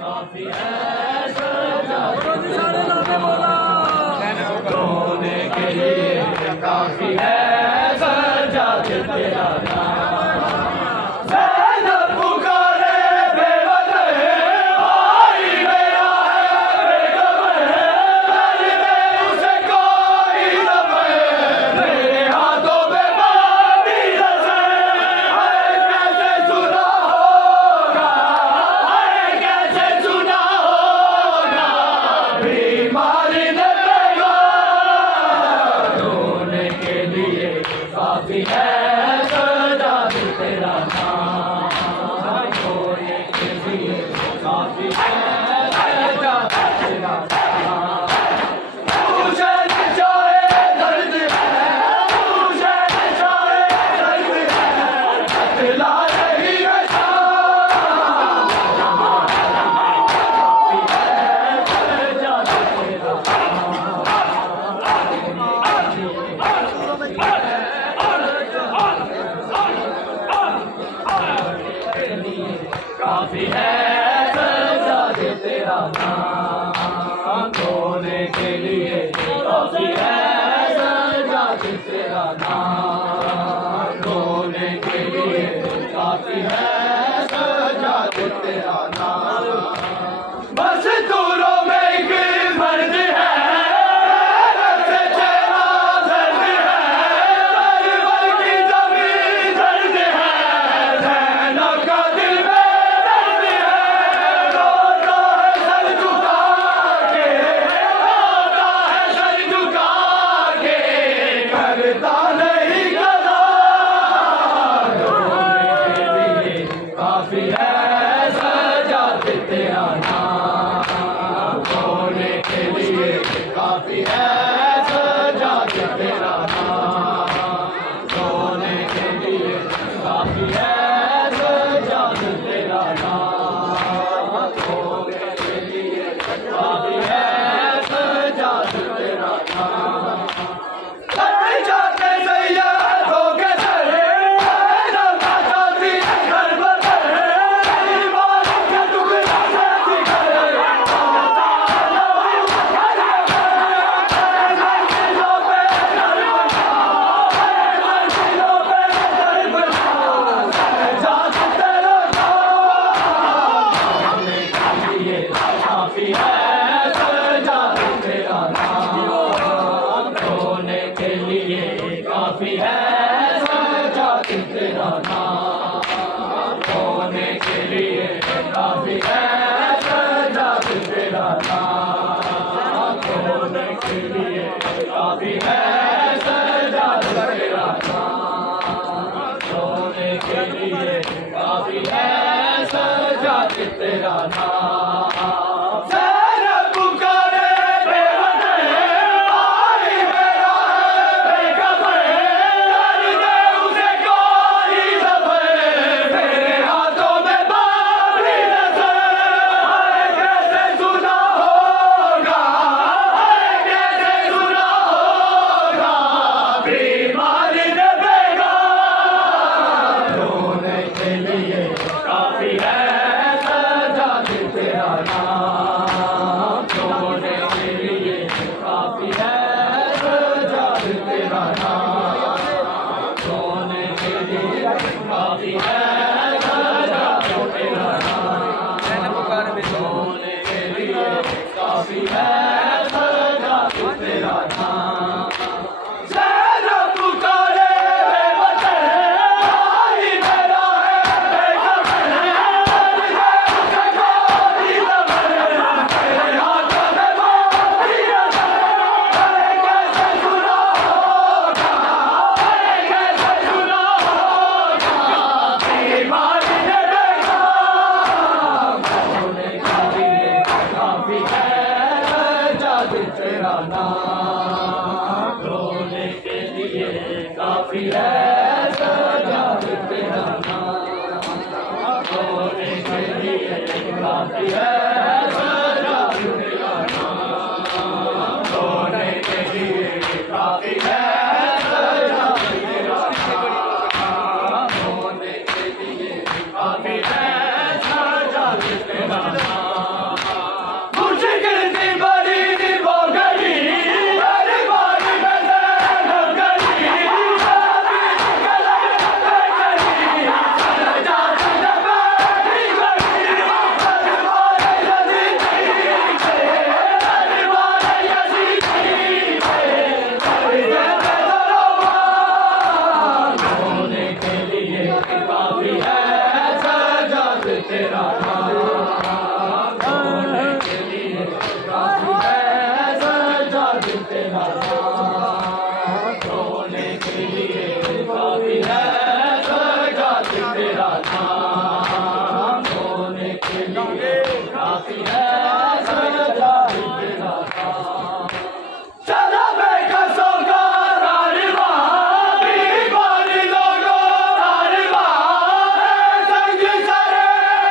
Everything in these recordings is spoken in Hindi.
काफी है सजा रोने के लिए काफी है सजा तेरा नाम। काफी है सजा तेरा नाम रोने के लिए काफी है सजा तेरा नाम। मुझे चाहे दर्द है मुझे चाहे दर्द है दिला नहीं है काफी है सजा तेरा नाम रोने के लिए काफी है सजा तेरा नाम रोने के लिए काफी है सजा तेरा नाम। बस दूरों में एक मर्द है काफी है सजा तेरा नाम रोने के लिए काफी है सजा तेरा नाम रोने के लिए काफी है सजा तेरा नाम रोने के लिए काफी है सजा तेरा नाम। काफी है सजा तेरा नाम रोने के लिए काफी है सजा तेरा नाम रोने के लिए काफी है सजा तेरा नाम रोने के लिए काफी है सजा तेरा नाम रोने के लिए काफी है सजा तेरा नाम। काफी है सजा तेरा नाम रोने के लिए काफी है सजा तेरा नाम रोने के लिए काफी है सजा तेरा नाम रोने के लिए काफी है सजा तेरा नाम। तेरा नाम रोने के लिए काफी है सजा तेरा नाम रोने के लिए काफी है सजा तेरा नाम रोने के लिए काफी है सजा तेरा नाम रोने के लिए काफी है सजा तेरा नाम। तेरा नाम धोने के लिए काफी है सजाद तेरा नाम धोने के लिए काफी है सजाद तेरा नाम धोने के लिए काफी है सजाद तेरा नाम। चला बेकसों का रारवा बीमारी लोगों रारवा संग सरे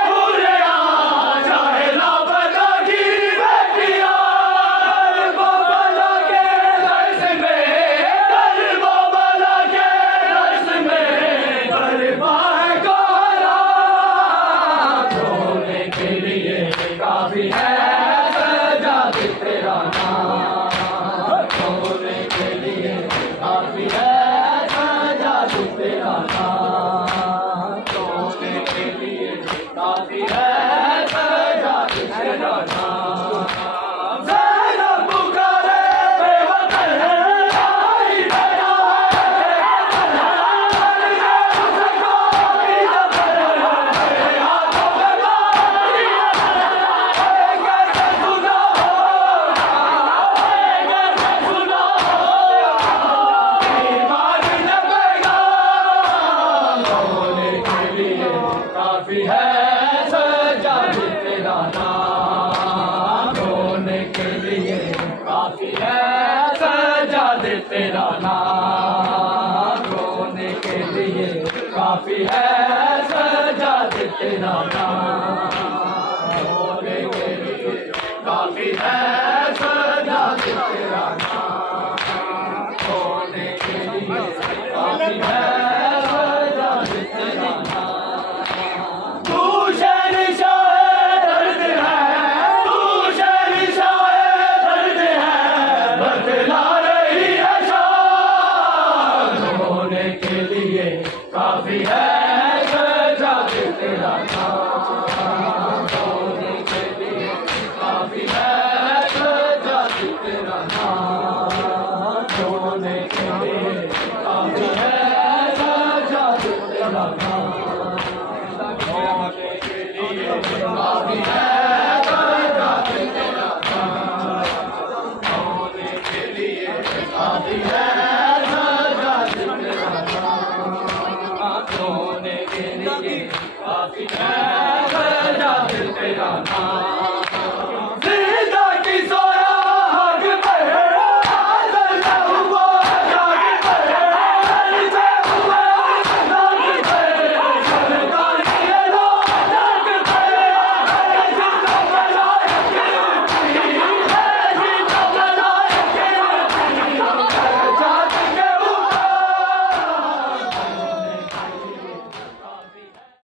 पूरे चाहे लापता की बेटियां बाबा के दर्श में बाबा के दर्श में गरबा है गोरा धोने के लिए काफी है सजाद तेरा नाम धोने के लिए काफी है सजाद तेरा नाम धोने के लिए काफी है सजाद तेरा नाम। ज़ैनब पुकारे बेवतन आई दया है उसको भी नजर है हाथों में बारी कैसे सुना काफी है सजाद तेरा नाम धोने के लिए काफी है सजाद तेरा नाम धोने के लिए काफी है सजाद तेरा नाम धोने के लिए काफी है सजाद तेरा नाम धोने के लिए काफी है सजाद तेरा नाम। तू शहंशाह दर्द है तू शहंशाह दर्द है बतला रही है शान धोने के लिए काफी है सजाद तेरा नाम धोने के लिए काफी है सजाद तेरा नाम धोने के लिए काफी है सजाद तेरा नाम धोने के लिए काफी है सजाद तेरा नाम धोने के लिए काफी है सजाद तेरा नाम धोने के लिए काफी है सजाद तेरा नाम।